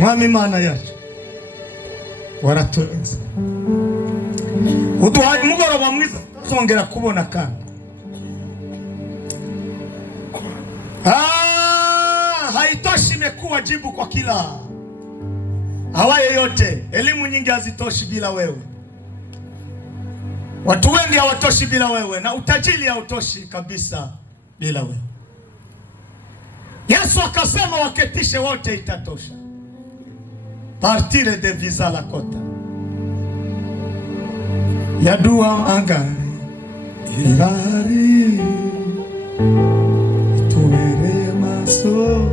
Mwami Mana yacu waraturinze, uduhaye umugoroba mwiza tuzongera kubona kandi. Haitoshi imekuwa jibu kwa kila awaye yote. Elimu nyingi hazitoshi bila wewe, watu wengi hawatoshi bila wewe, na utajiri hautoshi kabisa bila wewe. Yesu akasema waketishe wote itatosha. Partire de visa la kota ya dua angani ilari tuere maso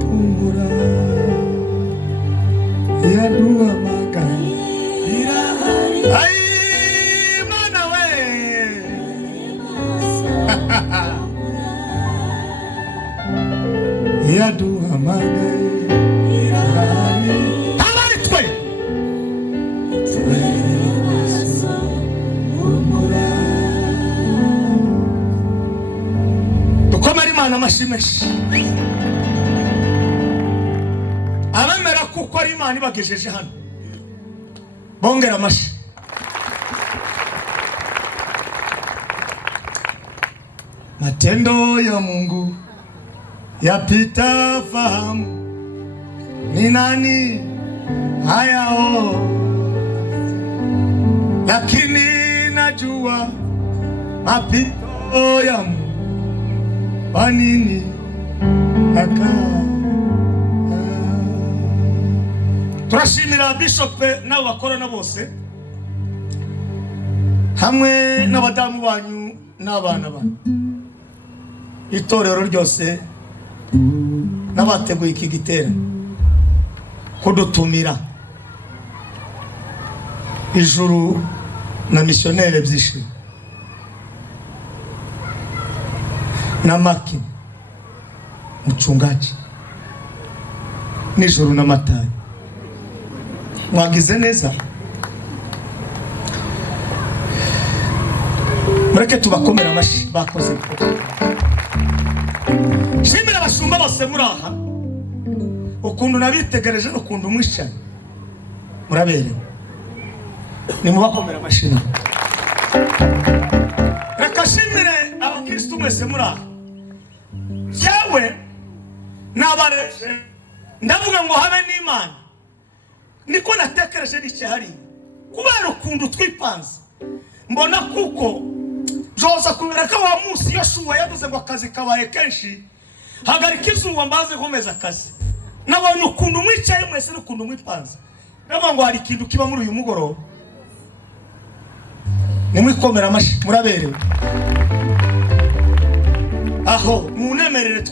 tumura ya dua magani ilari ai mana we ya dua magani ilari amashimeshi abemera kuko ari Imana ibagejeje hano bongera amashi. Matendo ya Mungu yapita fahamu, ni nani hayao, lakini najua mapito ya Mungu Banini aka. Turashimira Bishop n'abakorana bose hamwe n'abadamu banyu n'abana banyu, itorero ryose n'abateguye iki gitera kudutumira. Ijuru na missionnaire byishimo na Maki mchungaji nijoro na Matayo, mwagize neza. Mureke tubakomera amashi bakoze. Shimira abashumba bose muraha, ukuntu nabitegereje ukuntu mwishanye murabere, ni mubakomera amashi. Reka shimire abakristo mwese muraha, yewe nabareje ndavuga ngo habe n'Imana. Niko natekereje n'icyahari kubera ukuntu twipanze, mbona kuko joza kubera ko wa munsi Yoshua yavuze ngo akazi kabaye kenshi, hagarika izuba mbaze komeza akazi. Nabonye ukuntu mwicaye mwese n'ukuntu mwipanze, ndavuga ngo hari ikintu kiba muri uyu mugoroba. Nimwikomera amashi muraberewe. Aho munemerere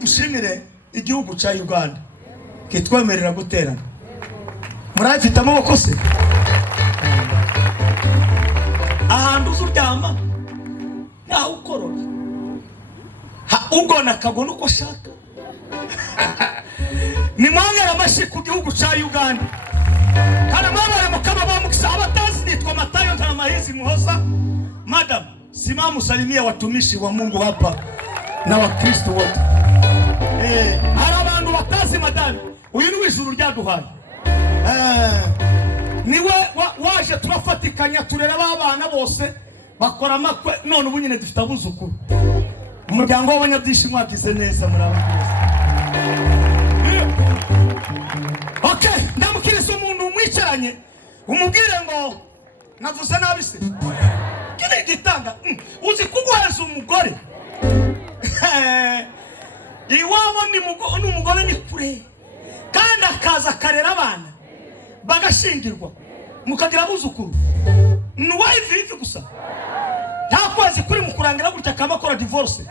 dushimire igihugu cya Uganda kitwemerera guterana. Murafite amaboko se ahantu uzuryama nta ukorora ugona kagono uko shaka. Ni mwongera amashi ku gihugu cya Uganda, kana mwabara mukaba bamukisa abatazi nitwa Matayo nta mahizi muhoza. Madam, simama usalimia watumishi wa Mungu hapa na Wakristo wote. Hari abantu batazi madam, uyu ni wijuru ryaduhaye. Niwe waje turafatikanya turera abana bose bakora makwe, none ubu nyine dufite abuzukuru. Umuryango w'abanyabyinshi mwagize neza murabakoze. Okay, ndamukiriza umuntu mwicaranye umubwire ngo navuze nabi se. Kile gitanga uzi kuguheza umugore iwabo ni umugore ni kure kandi akaza karera abana bagashingirwa mukagira abuzukuru. Nuwife ifi gusa nta kwazi kuri mukurangira gutya kamakora divorce.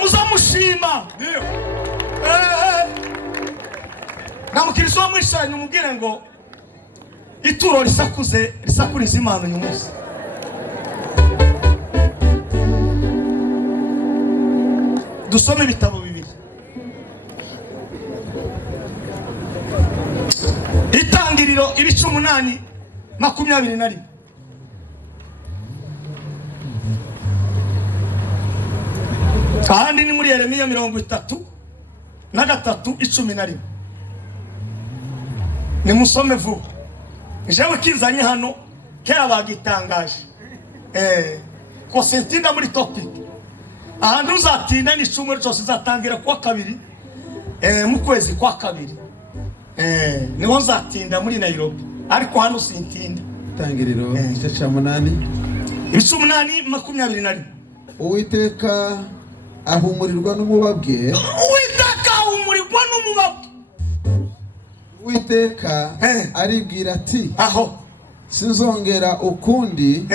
Muzamushima namukirizo wamwishanye umubwire ngo ituro risakuriza Imana uyu munsi. Dusome ibitabo bibiri. Itangiriro ibice 8:21. Kandi ni muri Yeremiya 33:11. Nimusome vuba. Jewe kinzanye hano kera bagitangaje. Ko sentinda muri topic. Ahantu uzatinda ni cyumweru cyose zatangira kwa kabiri. Mu kwezi kwa kabiri. Niho nzatinda muri Nairobi. Ariko hano sintinda. Itangiriro igice cya 8. Ibice 8:21. Uwiteka ahumurirwa n'umubabwe. Uwiteka ahumurirwa n'umubabwe. Uwiteka aribwira ati aho sinzongera ukundi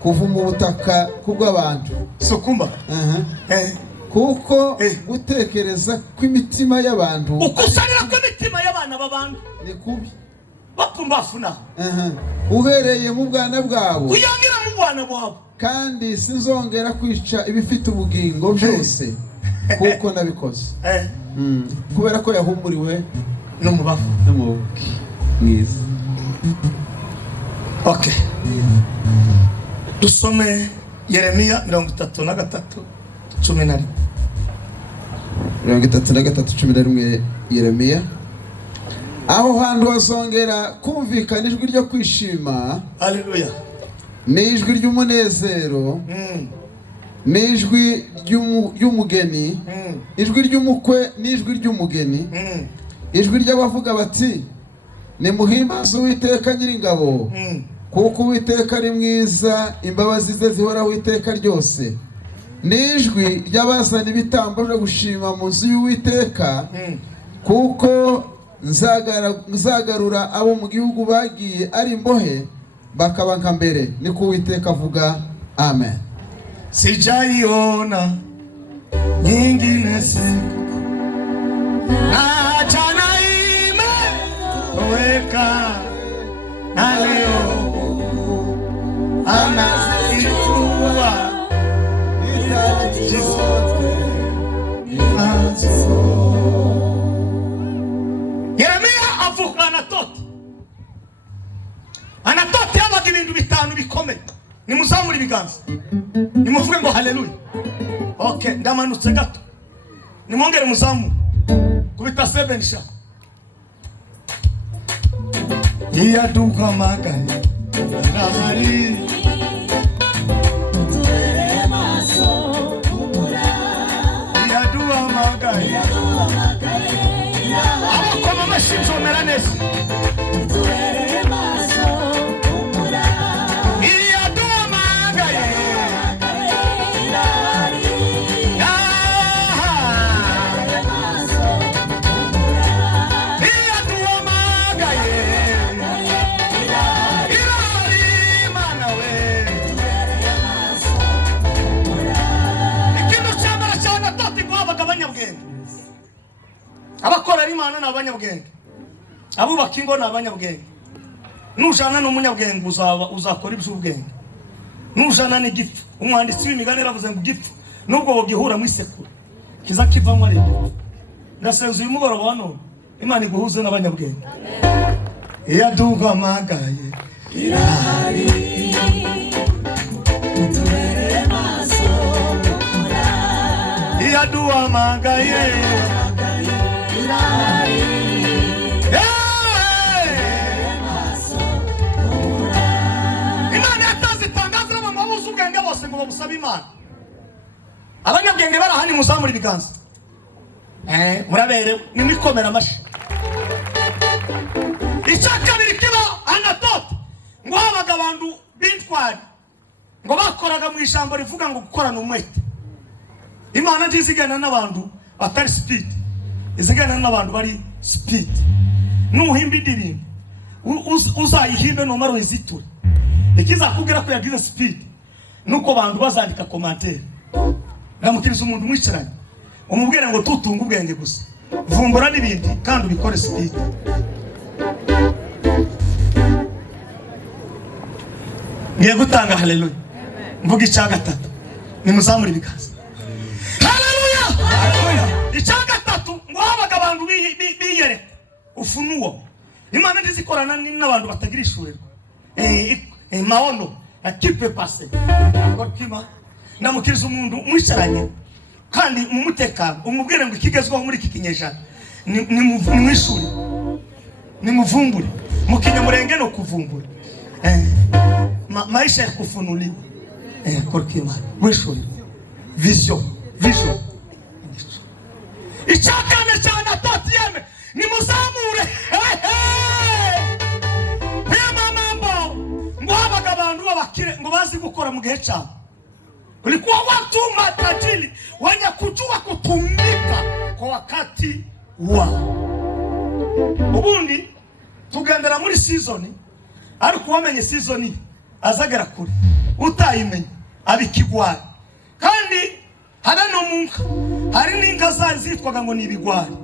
kuva mu butaka kubw'abantu. Sokumba. Kuko gutekereza kw'imitima y'abantu, ukusanira kw'imitima y'abana b'abantu ni kubi. Bapfumbafuna. Uhereye mu bwana bwabo. Kuyangira mu bwana bwabo. Kandi sinzongera kwica ibifite ubugingo byose kuko nabikoze. Kubera ko yahumuriwe n'umubavu. Mwiza. Okay. Dusome Yeremiya 33:11. 33:11 Yeremiya. Aho hantu hazongera kumvikana ijwi ryo kwishima. Haleluya. N'ijwi ry'umunezero. N'ijwi ry'umugeni. Ijwi ry'umukwe n'ijwi ry'umugeni. Ijwi ry'abavuga bati nimuhimbaze Uwiteka Nyiringabo. Kuko Uwiteka ari mwiza, imbabazi ze zihoraho iteka ryose. N'ijwi ry'abazana ibitambo byo gushima mu nzu y'Uwiteka. Kuko nzagarura abo mu gihugu bagiye ari imbohe bakaba nka mbere, niko Uwiteka avuga. Amen. Sijaiona nyingine siku achana imeweka na leo anazijua hitaji zote. Yeremiya avuga Anatoti yabaga ibintu bitanu bikomeye. Nimuzamure ibiganza. Nimuvuge ngo haleluya. Okay, ndamanutse gato. Nimongere muzamu. Kubita 7 sha. Dia duka magani. Nahari. Tuere maso kumura. Dia duka magani. Aba koma mashinzo meranesi. Tuere maso kumura. Dia duka magani. Abakora Imana n'abanyabwenge. Abubaka ingo n'abanyabwenge. Nujana n'umunyabwenge uzakora iby'ubwenge. Nujana n'igipfu. Umwanditsi w'imigani yaravuze ngo igipfu nubwo bogihura mu isekuru kiza kivamo ari igipfu. Ngasenze uyu mugoroba wa none Imana iguhuze n'abanyabwenge. Iyaduka magaye irahari. Tuere maso kumura. Iyaduka magaye Imana yatazitangaza n'abamubuza ubwenge bose ngo babusaba Imana. Abanyabwenge barahani muzamura ibiganza. Muraberewe nimwikomera amashi. Icyakabiri kiba Anatoti ngo habaga abantu b'intwari ngo bakoraga mu ijambo rivuga ngo gukorana umwete. Imana ntizigana n'abantu batari speed, izigana n'abantu bari speed. Nuhimba indirimbo uzayihimbe numara uziture. Ikizakubwira ko yagize speed nuko abantu bazandika commentaire. Namukiriza umuntu mwicaranye umubwira ngo tutunga ubwenge gusa, vumbura n'ibindi kandi ubikore speed. Ngiye gutanga haleluya. Mvuga icya gatatu nimuzamure ibiganza. Haleluya. Icya gatatu ngo habaga abantu biyereka ufunuo Imana ndizikorana n'abantu batagira ishuri maono akipe passe akora namukiriza umuntu mwicaranye kandi mu mutekano umubwire ngo ikigezweho muri iki kinyejana ni mwishuri ni muvumbure mukinyamurenge no kuvumbura maisha ya kufunuliwa korkima mwishuri vision icyakane cyane atotiyeme ni muzamure mambo ngo habaga abantu babakire ngo bazi gukora mu gihe cyabo ulikuwa watu matajiri wenye kujua kutumika kwa wakati wao. Ubundi tugendera muri season ariko wamenye season azagera kure utayimenye abikigwari kandi harano munka hari n'inka zitwaga ngo nibigwari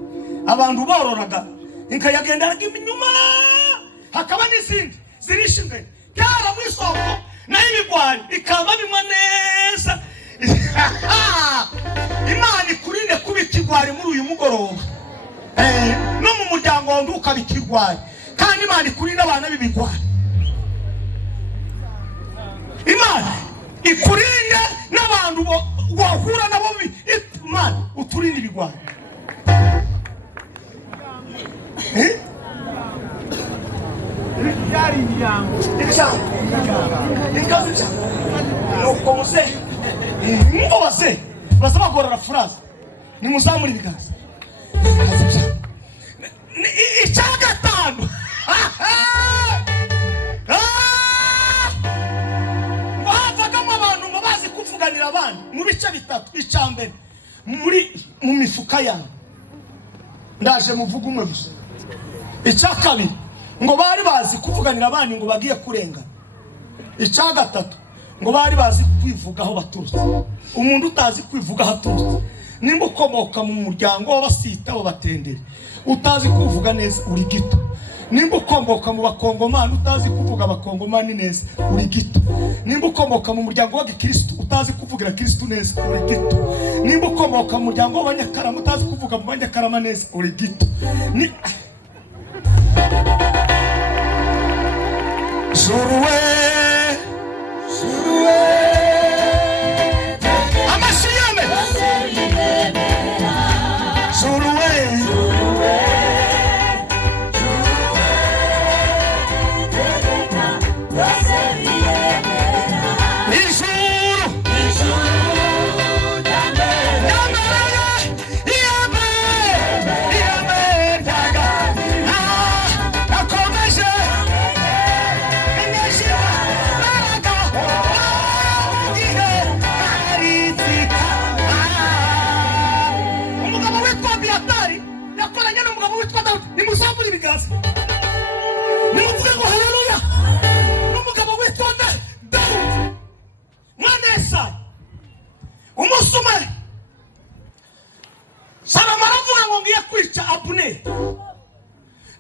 abantu bororaga inka yagenderaga inyuma hakaba n'izindi zirishinge cyara mu isoko na ibigwari ikaba bimwe neza Imana ikurinde kubikigwari muri uyu mugoroba no mu muryango wawe ukabikigwari kandi Imana ikurinde abana b'ibigwari Imana ikurinde n'abantu wahura nabo Imana uturinde ibigwari Yari nyango ikaze nuko muze ngo base basaba gorora phrase ni muzamuri bigaza icyagatanu wavagamo abantu ngo bazi kuvuganira abandi mu bice bitatu icambere mu mifuka yawe ndaje muvuga umwe gusa icyakabiri ngo bari bazi kuvuganira abandi ngo bagiye kurenga icyagatatu ngo bari bazi kwivugaho baturutse umuntu utazi kwivugaho aturutse nimba ukomoka mu muryango w'abasita w'abatendere utazi kuvuga neza uri gito nimba ukomoka mu bakongomani utazi kuvuga abakongomani neza uri gito nimba ukomoka mu muryango w'abakristo utazi kuvugira kristo neza uri gito nimba ukomoka mu muryango w'abanyakarama utazi kuvuga mu banyakarama neza uri gito ni Suruwe Amashiyame Suruwe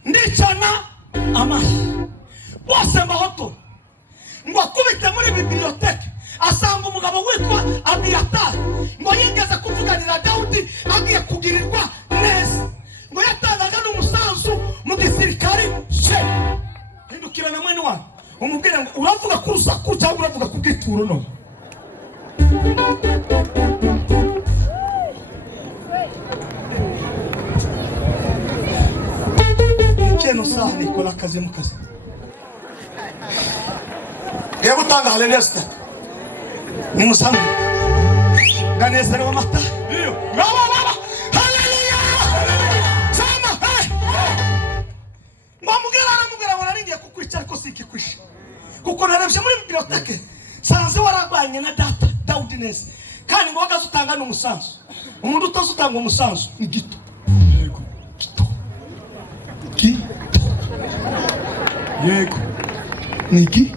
ndicana amahi bose mbahoto ngo akubite muri biblioteke asanga umugabo witwa Abiyatari ngo yigeze kuvuganira Dawudi agiye kugirirwa neza ngo yatangaga n'umusanzu mu gisirikare she hindukirana mwene wanyu umubwire ngo uravuga ku rusaku cyangwa uravuga ku bwituro no Keno saha Nikola kazi mukazi Hebu tanga haleluya ni musambi ganeza wa mata iyo baba haleluya sama mwamugera wanaringiye kukwica ariko sikikwisha kuko narebye muri biblioteke sanze waragwanye na data Daudi neza kandi ngo wagaze utanga n'umusanzu umuntu utoze utanga umusanzu ni gito yego yego niki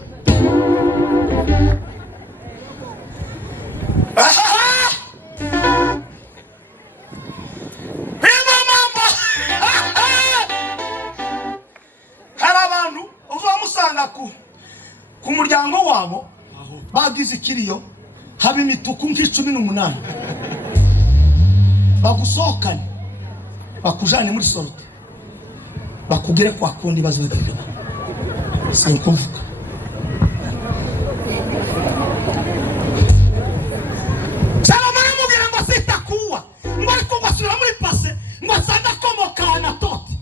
harabantu uzamusanga ku muryango wabo bagize ikiriyo haba imituku nk'18 bagusohokane bakujane muri sorte bakugire kwa kundi bazobagirira sinkuvuga Salomon amubwira ngo sitakuwa ngo ariko basubira muri pase ngo asanga komoka Anatoti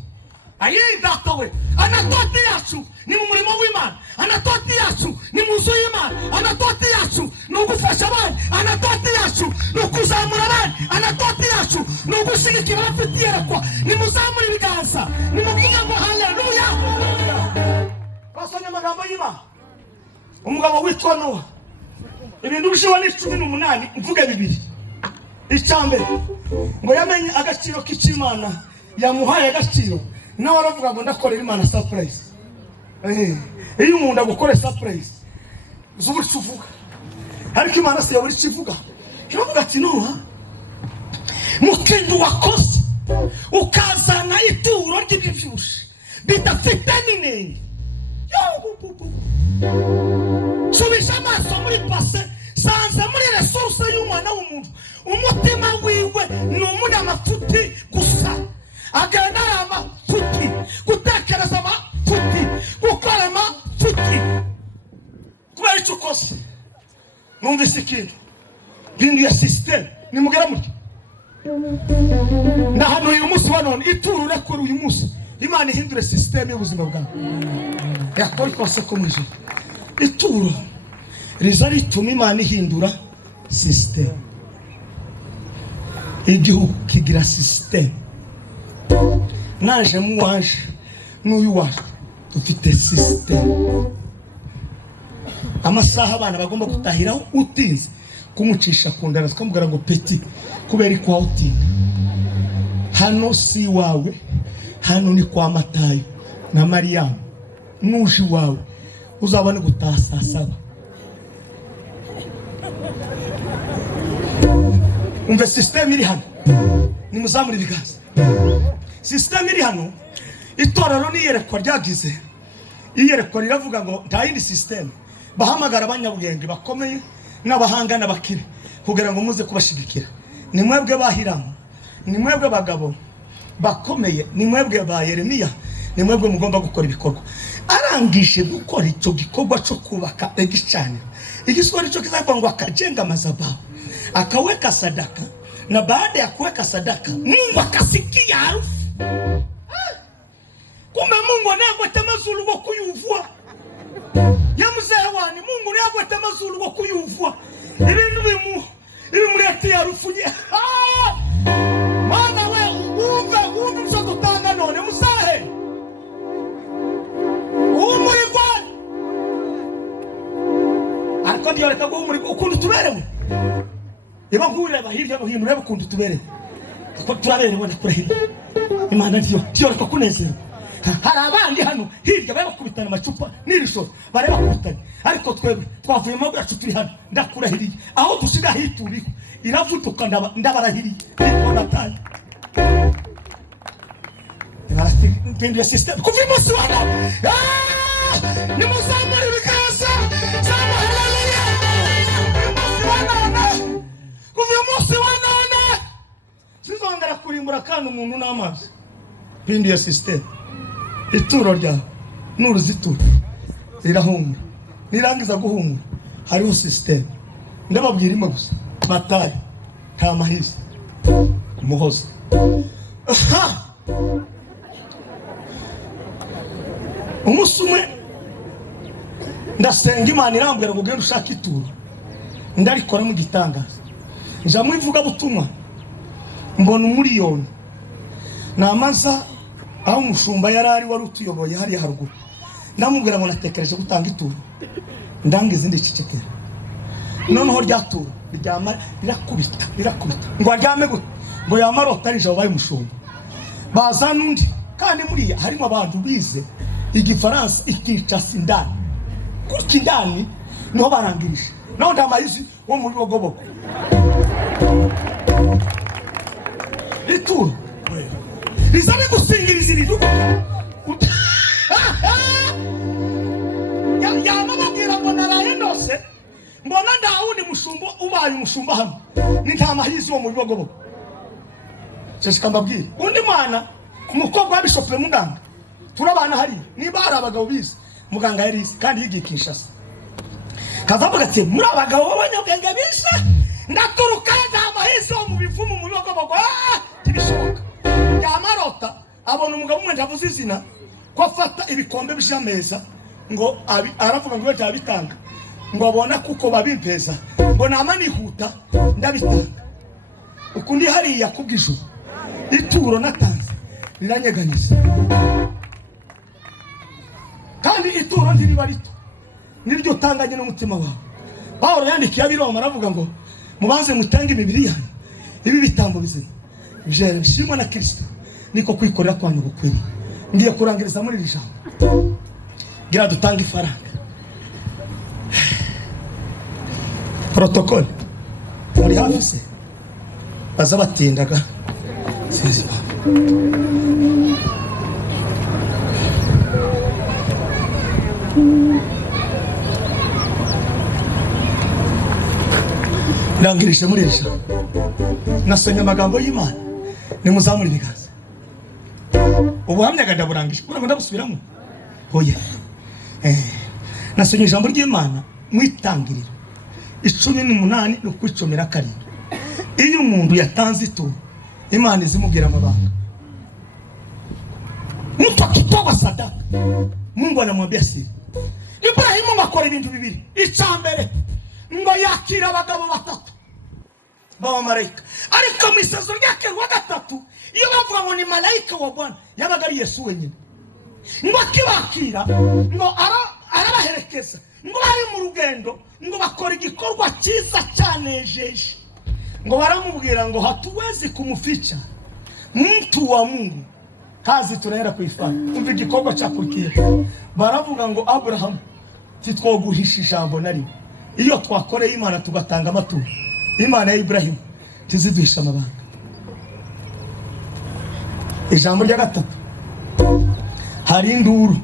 ayidatawe Anatoti yacu ni mu murimo w'Imana Anatoti yacu ni mu nzu y'Imana Anatoti yacu ni ugufasha abandi Anatoti yacu ni ukuzamura abandi Anatoti yacu ni ugushigikira abafite iyerekwa ni muzamura ibiganza ni muvuga ngo haleluya basomye amagambo y'Imana umugabo witwa Nowa ibintu bishiwa ni 18 mvuge bibiri icyambere ngo yamenye agaciro k'Imana yamuhaye agaciro nawe aravuga ngo ndakorera Imana surprise iyo umuntu agukore surprise zuburi cuvuga ariko Imana se yaburi civuga kiravuga ati Nowa mukindu wakoze ukazana ituro ry'ibyushi bidafite n'inenge subisha amaso muri pase sanze muri resource y'umwana w'umuntu umutima wiwe ni umunyamafuti gusa agana amafuti gutekereza amafuti gukora amafuti kubera icyo ukose numvise ikintu bintu ya system nimugera muti ndahano uyu munsi wa none ituru urekora uyu munsi Imana ihindure system y'ubuzima bwawe yakora ikose ko muje ituro riza rituma Imana ihindura system igihugu kigira system naje mu waje n'uyu waje dufite system amasaha abana bagomba gutahiraho utinze kumucisha ku ndara tukamubwira ngo peti kubera ko utinda hano si wawe hano ni kwa Matayo na Mariyamu nuji wawe uzabone gutaha saa 7 umve system iri hano ni muzamuri bigaza system iri hano itorero niyerekwa ryagize iyerekwa riravuga ngo nta yindi system bahamagara abanyabugenge bakomeye n'abahanga n'abakire kugira ngo muze kubashigikira ni mwebwe bahiramo ni mwebwe bagabo bakomeye ni mwebwe ba Yeremiya ni mwebwe mugomba gukora ibikorwa arangije gukora icyo gikorwa cyo kubaka igicaniro igisori cyo kizakwa ngo akajenga mazabao akaweka sadaka na baada ya kuweka sadaka Mungu akasikia harufu kumbe Mungu anagweta mazulu go kuyuvua ya mzee wani Mungu anagweta mazulu go kuyuvua ibintu bimu muri harufu nye mama we umve msototanga none musahe umuri gwani ariko ndiyo reka go umuri ukuntu tuberewe Eba ngure bahirya no hino reba kundu tubere ko turaberewe ndakurahira Imana ndiyo reka kunezera hari abandi hano hirya baba kubitana amacupa n'irisho bareba kubitana ariko twebwe twavuye mu gacu turi hano ndakurahiriye aho dushiga hituriho iravutuka ndabarahiriye ariko natali ngendi system kuva munsi wana ni muzamuri bikaza sama haleluya kuva munsi wana sizongera kurimbura kandi umuntu n'amazi bindi ya system ituro rya n'uruzituro rirahumura nirangiza guhumura hariho system ndababwira imwe gusa Matayo nta mahisi umuhoza umusumwe ndasenga Imana irambwira ngo genda ushaka ituro ndarikora mu gitangaza nja mu ivuga butumwa mbona umuriyoni namaza aho umushumba yarari wari utuyoboye hari haruguru ndamubwira ngo natekereje gutanga ituro ndanga izindi cicekera noneho ryaturo ryama rirakubita ngo aryame gute ngo yamarota ari jabo bayi umushumba baza nundi kandi muri harimo abantu bize igifaransa ikica sindani kuki ndani no barangirije no ndamayizi wo muri bogoboko ituro izane gusingiriza iriduko ya mababwira ngo naraye ndose mbona ndawundi mushumba ubaye umushumba hano ni nta mahizi wo mu bogoboko cyashika mbabwira undi mwana umukobwa wa Bishop Muganga turabana hariya niba hari abagabo bize muganga yarize kandi yigiye Kinshasa kazavuga ati muri abagabo b'abanyabwenge bishe ndaturuka ndamahizo mu bivumu mu bigobogo tibishoboka yamarota abona umugabo umwe ndavuze izina ko afata ibikombe by'ameza ngo aravuga ngo yabitanga ngo abona kuko babimpeza ngo nama nihuta ndabitanga ukundi hariya kubw'ijuru ituro natanze riranyeganiza kandi ituro ntiriba rito niryo tanganye n'umutima wawe. Pawulo yandikiye abiroma aravuga ngo mubanze mutange imibiri yanyu ibi bitambo bizima bishimwa na Kristo niko kwikorera kwanyu gukwiriye. Ngiye kurangiriza muri iri jambo gira dutange ifaranga protocol muri hafi se baza batindaga sinzi Nangirije muri iri jambo nasonye amagambo y'Imana nimuzamura ibiganza ubuhamya gadaburangije kuranga ndabusubiramo oye nasonye ijambo ry'Imana mwitangirira 18 no kwicomera karindwi. Iyo umuntu yatanze ituro Imana izimubwira amabanga mtu akitoa sadaka Mungu anamwambia siri. Ibrahimu akora ibintu bibiri. Icambere ngo yakira abagabo batatu baba malaika ariko mu isazo ryake wa gatatu iyo bavuga ngo ni malaika wa Bwana yabaga ari Yesu wenyine ngo akibakira ngo arabaherekeza ngo bari mu rugendo ngo bakora igikorwa cyiza cyanejeje ngo baramubwira ngo hatuwezi kumuficha mtu wa Mungu kazi tunaenda kuifanya umva igikorwa cyakurikiye baravuga ngo Abraham titwoguhisha ijambo nari iyo twakoreye Imana tugatanga amaturo Imana ya Ibrahim tiziduhisha amabanga. Ijambo rya gatatu hari induru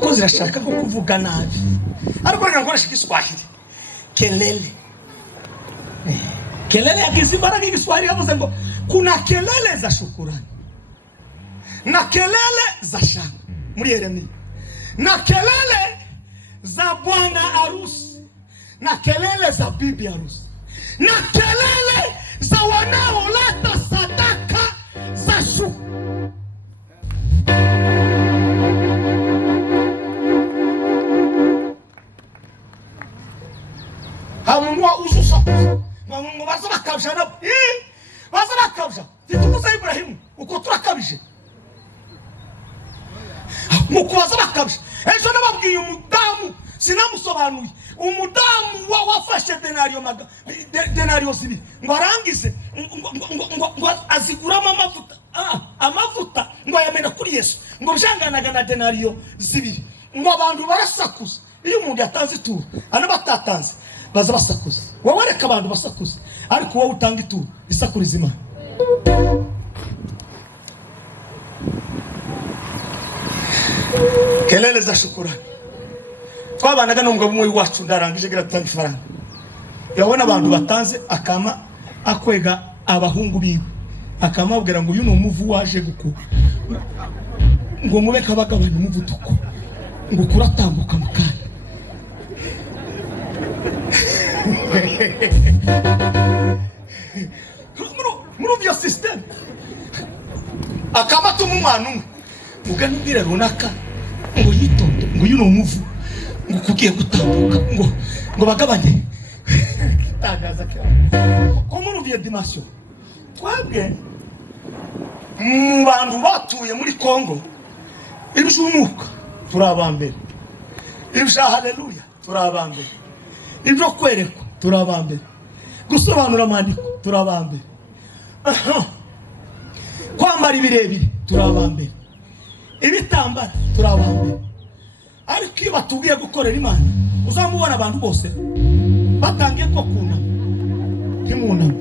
ko zirashaka ko kuvuga nabi ariko nyangoresha Kiswahili kelele ya Kiswahili ya Kiswahili yavuze ngo kuna kelele za shukurani na kelele za shangwe muri Yeremia na kelele za bwana harusi na kelele za bibi harusi na kelele za wanaoleta sadaka za shukrani. Hamunwa uzusa ngo baza bakabja nabo baza bakabja titukuza Ibrahimu uko turakabije muko baza bakabja ejo nababwiye umudamu sinamusobanuye umudamu wafashe denario zibi ngo arangize ngo aziguramo amavuta ngo yamena kuri Yesu ngo byanganaga na denario zibiri ngo abantu barasakuza iyo umuntu yatanze ituro anabatatanze baza basakuza wowe reka abantu basakuza ariko wowe utanga ituro isakuriza Imana. Kelele za shukurani twabanaga n'umugabo umwe wacu ndarangije giratanga ifaranga yabona abantu batanze akama akwega abahungu biwe akamabwira ngo uyu ni umuvu waje gukuba ngo mube kabagabanya umuvuduko ngo kuratambuka mukanya muri byo system akama tumumwana umwe uganubwira runaka ngo yitonde ngo uyu ni umuvu ngo kugiye gutambuka ngo bagabanye kitangaza ko muri vya dimension twabwe mu bantu batuye muri Kongo ibijumuka turabambere ibisha haleluya turabambere ibyo kwerekwa turabambere gusobanura amandiko turabambere kwambara ibirebire turabambere ibitambara turabambere ariko iyo batubwiye gukorera Imana uzamubona abantu bose batangiye ko kunama ntimunama